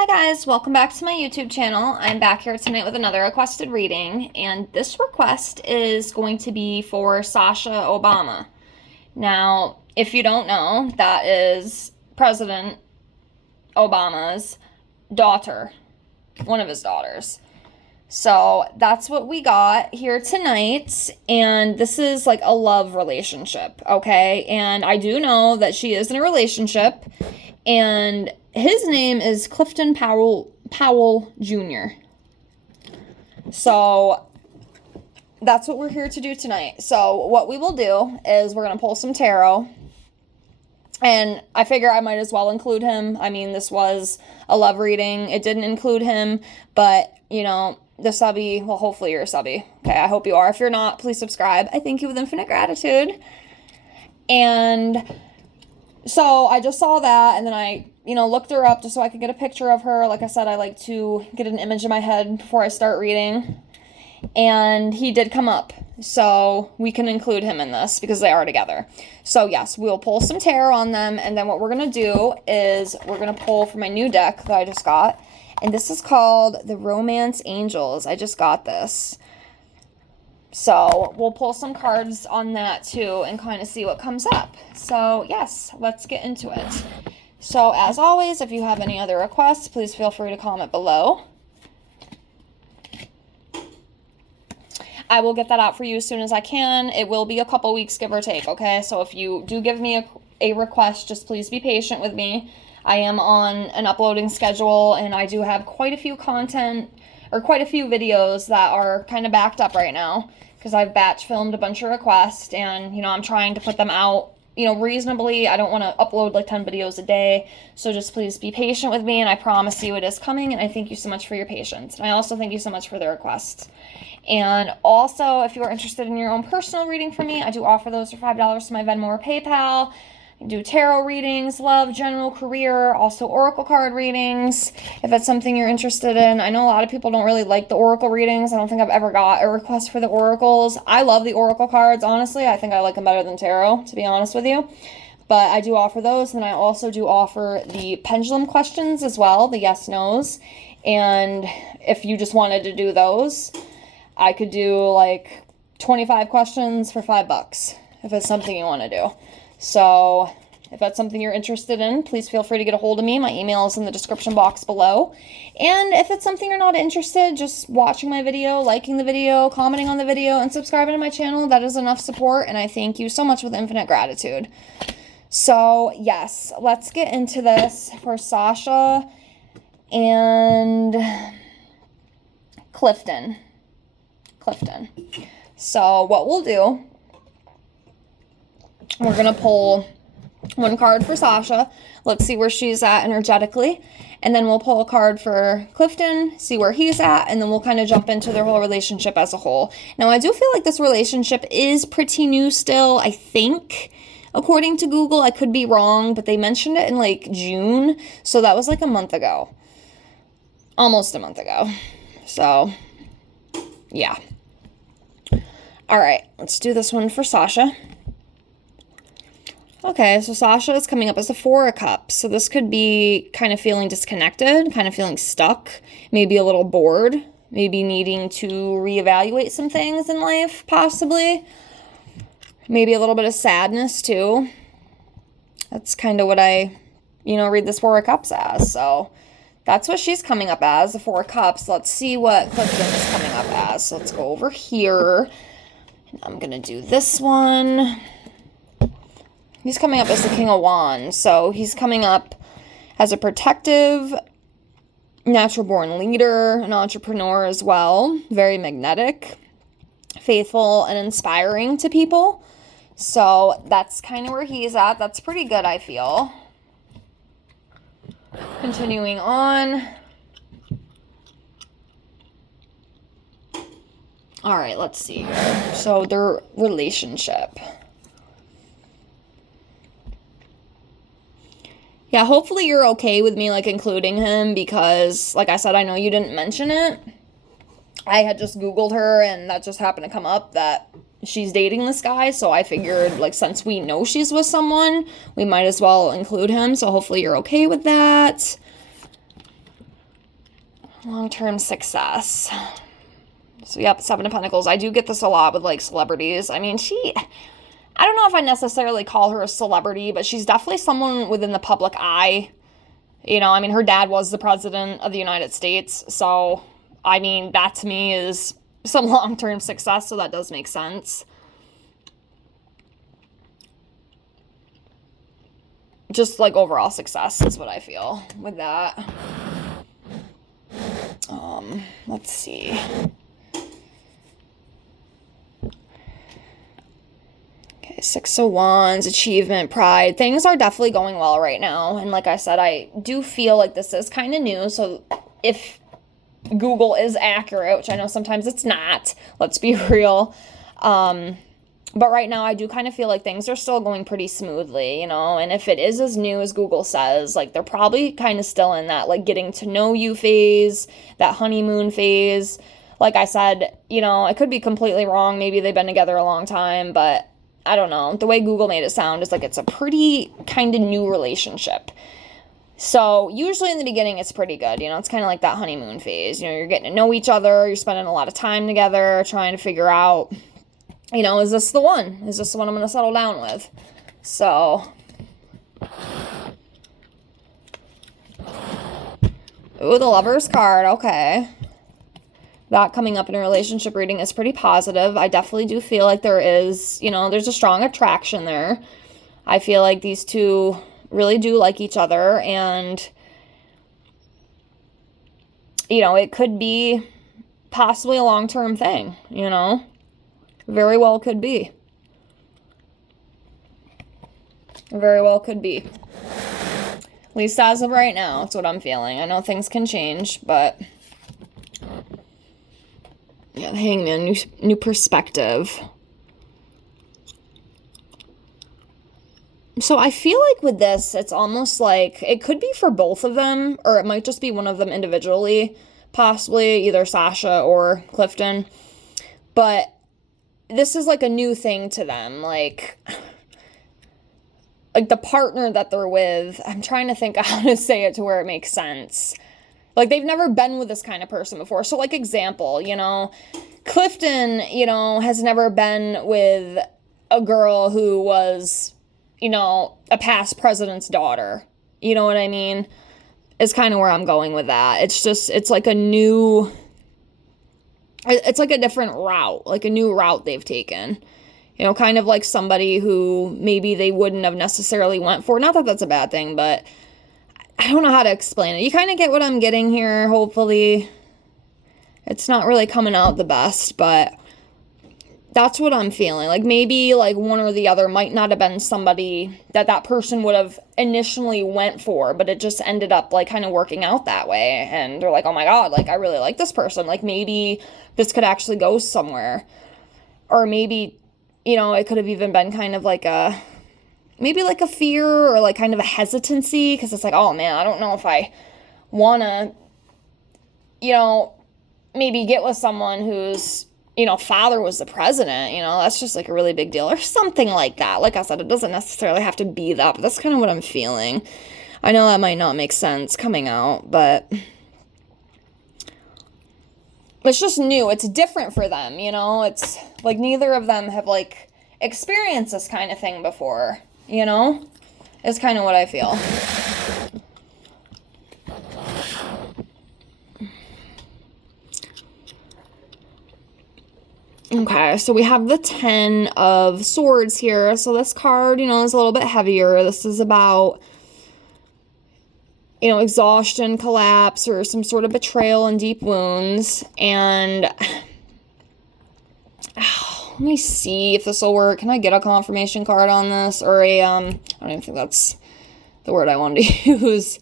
Hi guys, welcome back to my YouTube channel. I'm back here tonight with another requested reading, and this request is going to be for Sasha Obama. Now, if you don't know, that is President Obama's daughter, one of his daughters. So that's what we got here tonight, and this is like a love relationship, okay? And I do know that she is in a relationship, and his name is Clifton Powell Jr. So that's what we're here to do tonight. So what we will do is we're going to pull some tarot. And I figure I might as well include him. I mean, this was a love reading. It didn't include him, but, you know, the subby, well, hopefully you're a subby. Okay, I hope you are. If you're not, please subscribe. I thank you with infinite gratitude. And so I just saw that, and then I, looked her up just so I could get a picture of her. Like I said, I like to get an image in my head before I start reading. And he did come up, so we can include him in this because they are together. So yes, we'll pull some tarot on them, and then what we're going to do is we're going to pull from my new deck that I just got, and this is called the Romance Angels. I just got this. So we'll pull some cards on that too and kind of see what comes up. So yes, let's get into it. So as always, if you have any other requests, please feel free to comment below. I will get that out for you as soon as I can. It will be a couple weeks, give or take, okay? So if you do give me a request, just please be patient with me. I am on an uploading schedule, and I do have quite a few videos that are kind of backed up right now because I've batch filmed a bunch of requests, and, I'm trying to put them out, reasonably. I don't want to upload like 10 videos a day, so just please be patient with me, and I promise you it is coming, and I thank you so much for your patience. And I also thank you so much for the requests. And also, if you are interested in your own personal reading from me, I do offer those for $5 to my Venmo or PayPal. I do tarot readings, love, general, career, also oracle card readings, if that's something you're interested in. I know a lot of people don't really like the oracle readings. I don't think I've ever got a request for the oracles. I love the oracle cards, honestly. I think I like them better than tarot, to be honest with you. But I do offer those, and I also do offer the pendulum questions as well, the yes-nos. And if you just wanted to do those, I could do like 25 questions for $5 if it's something you want to do. So if that's something you're interested in, please feel free to get a hold of me. My email is in the description box below. And if it's something you're not interested, just watching my video, liking the video, commenting on the video, and subscribing to my channel, that is enough support, and I thank you so much with infinite gratitude. So yes, let's get into this for Sasha and Clifton. So what we'll do, we're going to pull one card for Sasha. Let's see where she's at energetically. And then we'll pull a card for Clifton, see where he's at, and then we'll kind of jump into their whole relationship as a whole. Now, I do feel like this relationship is pretty new still, I think, according to Google. I could be wrong, but they mentioned it in like June, so that was like a month ago. Almost a month ago. So, yeah. All right, let's do this one for Sasha. Okay, so Sasha is coming up as a Four of Cups. So this could be kind of feeling disconnected, kind of feeling stuck, maybe a little bored, maybe needing to reevaluate some things in life, possibly. Maybe a little bit of sadness, too. That's kind of what I, read this Four of Cups as. So that's what she's coming up as, the Four of Cups. Let's see what Clifton is coming up as. So let's go over here. And I'm going to do this one. He's coming up as the King of Wands, so he's coming up as a protective, natural-born leader, an entrepreneur as well, very magnetic, faithful, and inspiring to people. So that's kind of where he's at. That's pretty good, I feel. Continuing on. All right, let's see here. So their relationship. Yeah, hopefully you're okay with me, including him, because, like I said, I know you didn't mention it. I had just Googled her, and that just happened to come up that she's dating this guy, so I figured, since we know she's with someone, we might as well include him, so hopefully you're okay with that. Long-term success. So, yep, Seven of Pentacles. I do get this a lot with, like, celebrities. I mean, I don't know if I necessarily call her a celebrity, but she's definitely someone within the public eye. You know, I mean, her dad was the president of the United States. So, I mean, that to me is some long-term success. So that does make sense. Just, like, overall success is what I feel with that. Let's see. Okay, Six of Wands, achievement, pride. Things are definitely going well right now. And like I said, I do feel like this is kind of new. So if Google is accurate, which I know sometimes it's not, let's be real. But right now I do kind of feel like things are still going pretty smoothly, you know, and if it is as new as Google says, like they're probably kind of still in that like getting to know you phase, that honeymoon phase. Like I said, you know, I could be completely wrong. Maybe they've been together a long time, but I don't know. The way Google made it sound is like it's a pretty kind of new relationship. So usually in the beginning, it's pretty good. You know, it's kind of like that honeymoon phase. You know, you're getting to know each other. You're spending a lot of time together, trying to figure out, you know, is this the one? Is this the one I'm going to settle down with? So, ooh, the Lover's card. Okay. That coming up in a relationship reading is pretty positive. I definitely do feel like there is, you know, there's a strong attraction there. I feel like these two really do like each other, and, you know, it could be possibly a long-term thing, you know? Very well could be. Very well could be. At least as of right now, that's what I'm feeling. I know things can change, but yeah, the Hangman, new perspective. So I feel like with this, it's almost like it could be for both of them, or it might just be one of them individually, possibly either Sasha or Clifton. But this is like a new thing to them, like the partner that they're with. I'm trying to think how to say it to where it makes sense. Like they've never been with this kind of person before. So like example, you know, Clifton, you know, has never been with a girl who was, you know, a past president's daughter. You know what I mean? Is kind of where I'm going with that. It's just, it's like a new, it's like a different route, like a new route they've taken. You know, kind of like somebody who maybe they wouldn't have necessarily went for. Not that that's a bad thing, but I don't know how to explain it. You kind of get what I'm getting here, hopefully. It's not really coming out the best, but that's what I'm feeling. Like maybe like one or the other might not have been somebody that person would have initially went for, but it just ended up like kind of working out that way. And they're like, oh my God, like I really like this person. Like maybe this could actually go somewhere. Or maybe, you know, it could have even been kind of like maybe like a fear or like kind of a hesitancy, because it's like, oh man, I don't know if I want to, you know, maybe get with someone whose, you know, father was the president, you know, that's just like a really big deal or something like that. Like I said, it doesn't necessarily have to be that, but that's kind of what I'm feeling. I know that might not make sense coming out, but it's just new. It's different for them, you know, it's like neither of them have like experienced this kind of thing before, you know, is kind of what I feel. Okay, so we have the 10 of Swords here. So this card, you know, is a little bit heavier. This is about, you know, exhaustion, collapse, or some sort of betrayal and deep wounds. And let me see if this will work. Can I get a confirmation card on this? Or a, I don't even think that's the word I wanted to use.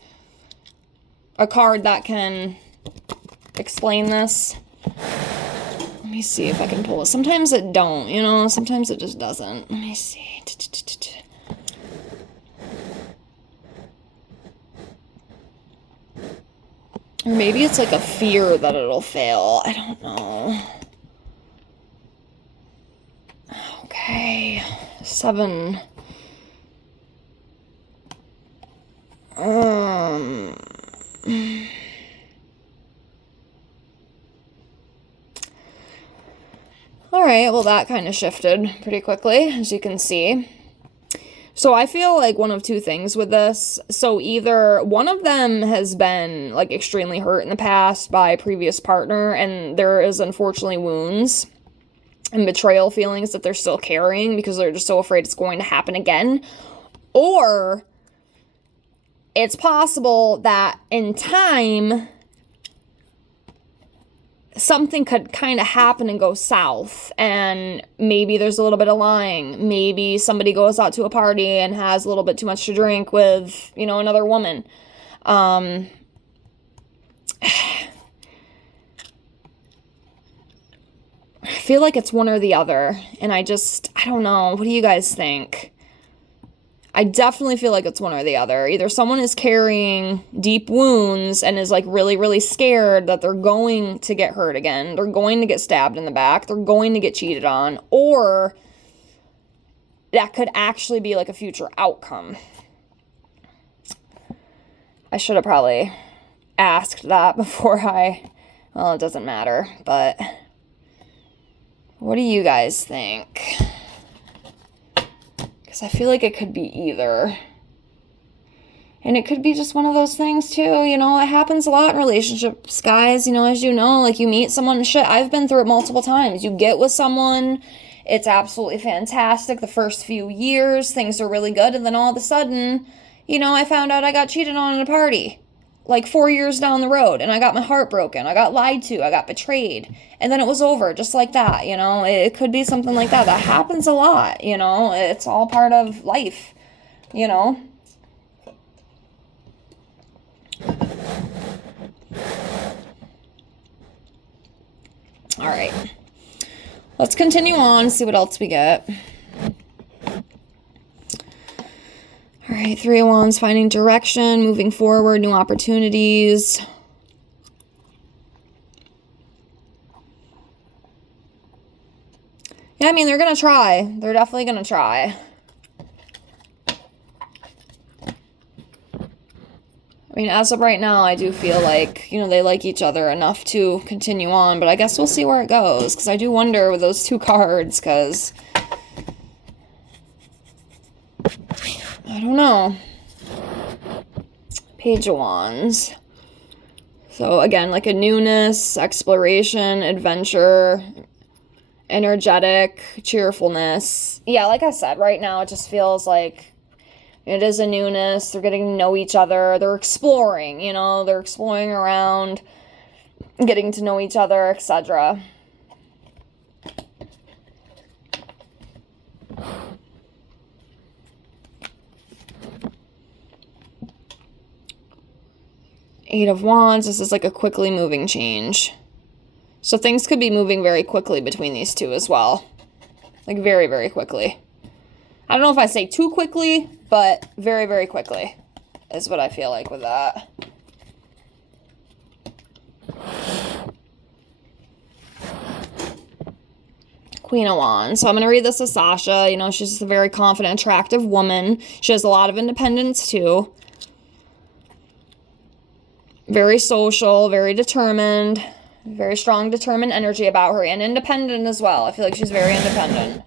A card that can explain this. Let me see if I can pull it. Sometimes it don't, you know, sometimes it just doesn't. Let me see. Or maybe it's like a fear that it'll fail. I don't know. Okay. 7. All right, well, that kind of shifted pretty quickly, as you can see. So I feel like one of two things with this. So either one of them has been like extremely hurt in the past by a previous partner, and there is unfortunately wounds and betrayal feelings that they're still carrying because they're just so afraid it's going to happen again. Or it's possible that in time, something could kind of happen and go south, and maybe there's a little bit of lying. Maybe somebody goes out to a party and has a little bit too much to drink with, another woman. I feel like it's one or the other, and I don't know. What do you guys think? I definitely feel like it's one or the other. Either someone is carrying deep wounds and is like really, really scared that they're going to get hurt again. They're going to get stabbed in the back. They're going to get cheated on. Or that could actually be like a future outcome. I should have probably asked that before well, it doesn't matter. But what do you guys think? I feel like it could be either. And it could be just one of those things too, it happens a lot in relationships, guys, as you know, like you meet someone, I've been through it multiple times. You get with someone, it's absolutely fantastic. The first few years, things are really good. And then all of a sudden, I found out I got cheated on at a party. Like 4 years down the road, and I got my heart broken. I got lied to. I got betrayed. And then it was over, just like that, It could be something like that. That happens a lot, It's all part of life, All right. Let's continue on, see what else we get. All right, Three of Wands, finding direction, moving forward, new opportunities. Yeah, they're going to try. They're definitely going to try. As of right now, I do feel like, they like each other enough to continue on, but I guess we'll see where it goes, because I do wonder with those two cards, because I don't know. Page of Wands. So again, like a newness, exploration, adventure, energetic, cheerfulness. Yeah, like I said, right now it just feels like it is a newness. They're getting to know each other. They're exploring, they're exploring around, getting to know each other, etc. Eight of Wands, this is like a quickly moving change. So things could be moving very quickly between these two as well. Like very, very quickly. I don't know if I say too quickly, but very, very quickly is what I feel like with that. Queen of Wands. So I'm going to read this to Sasha. She's just a very confident, attractive woman. She has a lot of independence too. Very social, very determined, very strong, determined energy about her, and independent as well. I feel like she's very independent.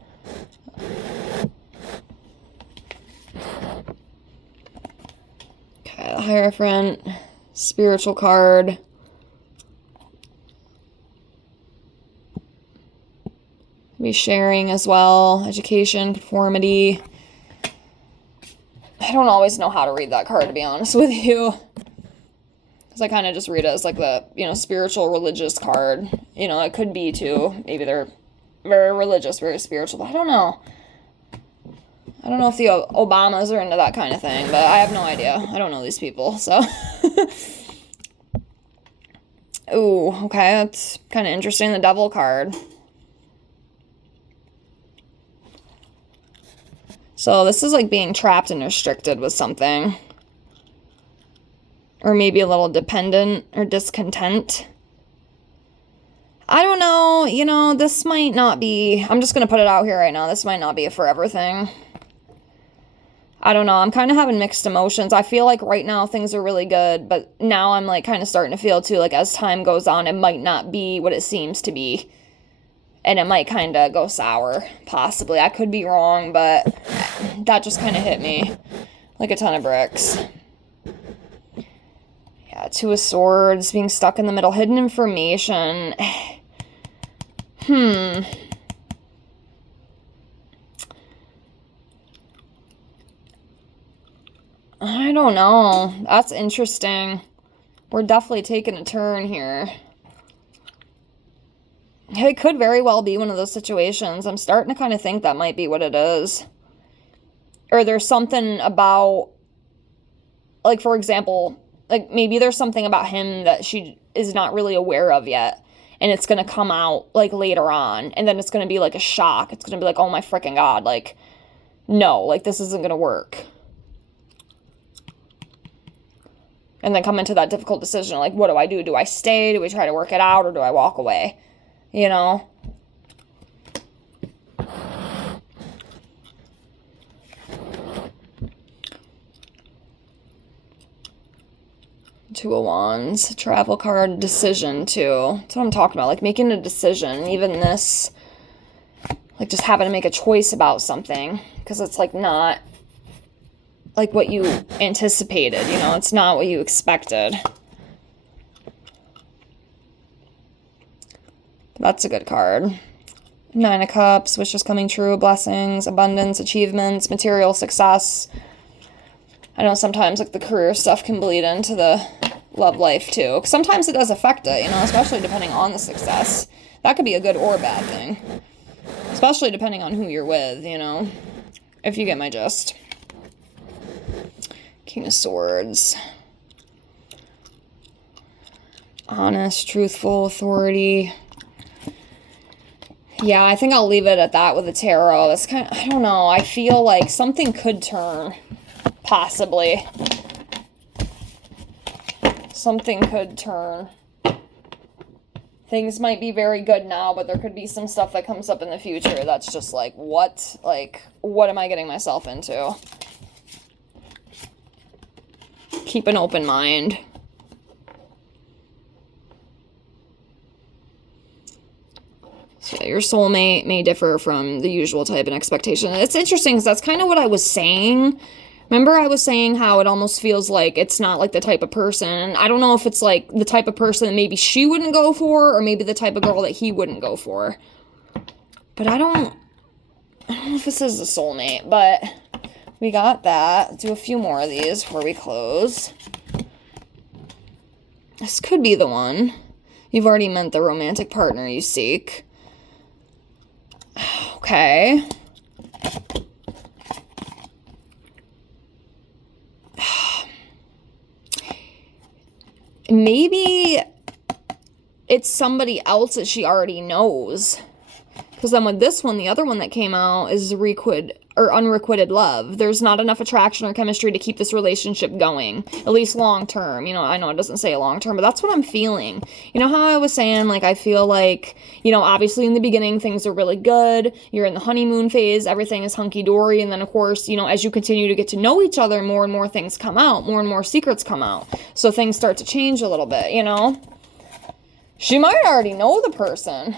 Okay, the Hierophant, spiritual card. Be sharing as well, education, conformity. I don't always know how to read that card, to be honest with you. I kind of just read it as like the, spiritual religious card. It could be too. Maybe they're very religious, very spiritual. But I don't know. I don't know if the Obamas are into that kind of thing, but I have no idea. I don't know these people, so. Ooh, okay, that's kind of interesting. The Devil card. So this is like being trapped and restricted with something. Or maybe a little dependent or discontent. I don't know. This might not be... I'm just going to put it out here right now. This might not be a forever thing. I don't know. I'm kind of having mixed emotions. I feel like right now things are really good. But now I'm like kind of starting to feel too like as time goes on, it might not be what it seems to be. and it might kind of go sour, possibly. I could be wrong, but that just kind of hit me like a ton of bricks. Yeah, Two of Swords, being stuck in the middle, hidden information. I don't know. That's interesting. We're definitely taking a turn here. It could very well be one of those situations. I'm starting to kind of think that might be what it is. Or there's something about, like, for example, like, maybe there's something about him that she is not really aware of yet. And it's going to come out, like, later on. And then it's going to be, like, a shock. It's going to be like, oh my freaking God. Like, no, like, this isn't going to work. And then come into that difficult decision. Like, what do I do? Do I stay? Do we try to work it out? Or do I walk away? You know? Two of Wands, travel card, decision too. That's what I'm talking about. Like making a decision, even this, like just having to make a choice about something because it's like not like what you anticipated, you know, it's not what you expected. That's a good card. Nine of Cups, wishes coming true, blessings, abundance, achievements, material success. I know sometimes like the career stuff can bleed into the love life too. Sometimes it does affect it, you know, especially depending on the success. That could be a good or bad thing. Especially depending on who you're with, you know, if you get my gist. King of Swords. Honest, truthful, authority. Yeah, I think I'll leave it at that with the tarot. That's kind of, I don't know. I feel like something could turn. Possibly. Something could turn. Things might be very good now, but there could be some stuff that comes up in the future that's just like, what? Like, what am I getting myself into? Keep an open mind. So yeah, your soulmate may differ from the usual type and expectation. It's interesting because that's kind of what I was saying. Remember I was saying how it almost feels like it's not like the type of person. I don't know if it's like the type of person that maybe she wouldn't go for or maybe the type of girl that he wouldn't go for. But I don't know if this is a soulmate, but we got that. Let's do a few more of these before we close. This could be the one. You've already met the romantic partner you seek. Okay. Maybe it's somebody else that she already knows. Because then with this one, the other one that came out is unrequited love. There's not enough attraction or chemistry to keep this relationship going, at least long term. You know, I know it doesn't say long term, but that's what I'm feeling. You know how I was saying, like, I feel like, you know, obviously in the beginning, things are really good. You're in the honeymoon phase. Everything is hunky-dory. And then, of course, you know, as you continue to get to know each other, more and more things come out. More and more secrets come out. So things start to change a little bit, you know? She might already know the person.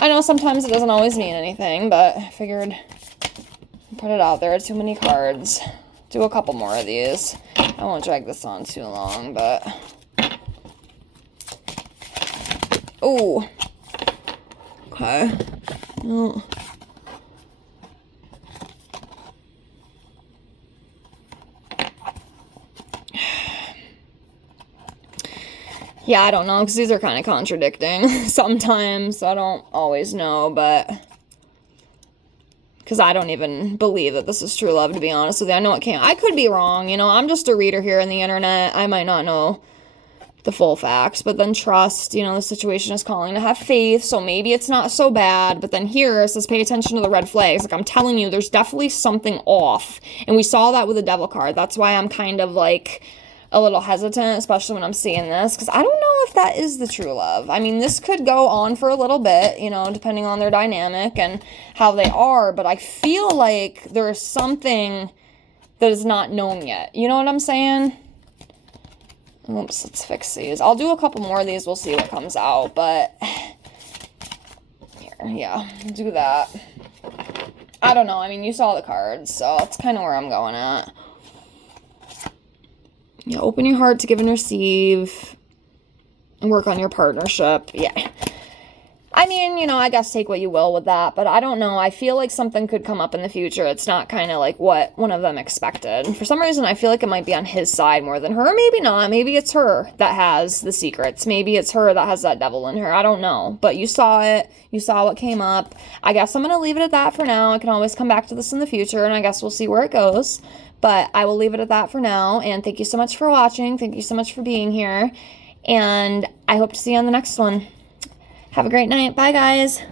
I know sometimes it doesn't always mean anything, but I figured put it out there. Too many cards. Do a couple more of these. I won't drag this on too long, but... Oh. Okay. Oh. Yeah, I don't know, because these are kind of contradicting sometimes. I don't always know, but... Because I don't even believe that this is true love, to be honest with you. I know it can't. I could be wrong, you know. I'm just a reader here on the internet. I might not know the full facts, but then trust, you know, the situation is calling to have faith, so maybe it's not so bad. But then here it says pay attention to the red flags. Like, I'm telling you, there's definitely something off. And we saw that with the devil card. That's why I'm kind of like... a little hesitant, especially when I'm seeing this, because I don't know if that is the true love. I mean, this could go on for a little bit, you know, depending on their dynamic and how they are, but I feel like there's something that is not known yet. You know what I'm saying? Oops, let's fix these. I'll do a couple more of these. We'll see what comes out, but here, yeah, do that. I don't know. I mean, you saw the cards, so that's kind of where I'm going at. Yeah, open your heart to give and receive. And work on your partnership. Yeah. I mean, you know, I guess take what you will with that, but I don't know. I feel like something could come up in the future. It's not kind of like what one of them expected. And for some reason, I feel like it might be on his side more than her. Maybe not. Maybe it's her that has the secrets. Maybe it's her that has that devil in her. I don't know. But you saw it. You saw what came up. I guess I'm going to leave it at that for now. I can always come back to this in the future, and I guess we'll see where it goes. But I will leave it at that for now. And thank you so much for watching. Thank you so much for being here. And I hope to see you on the next one. Have a great night. Bye, guys.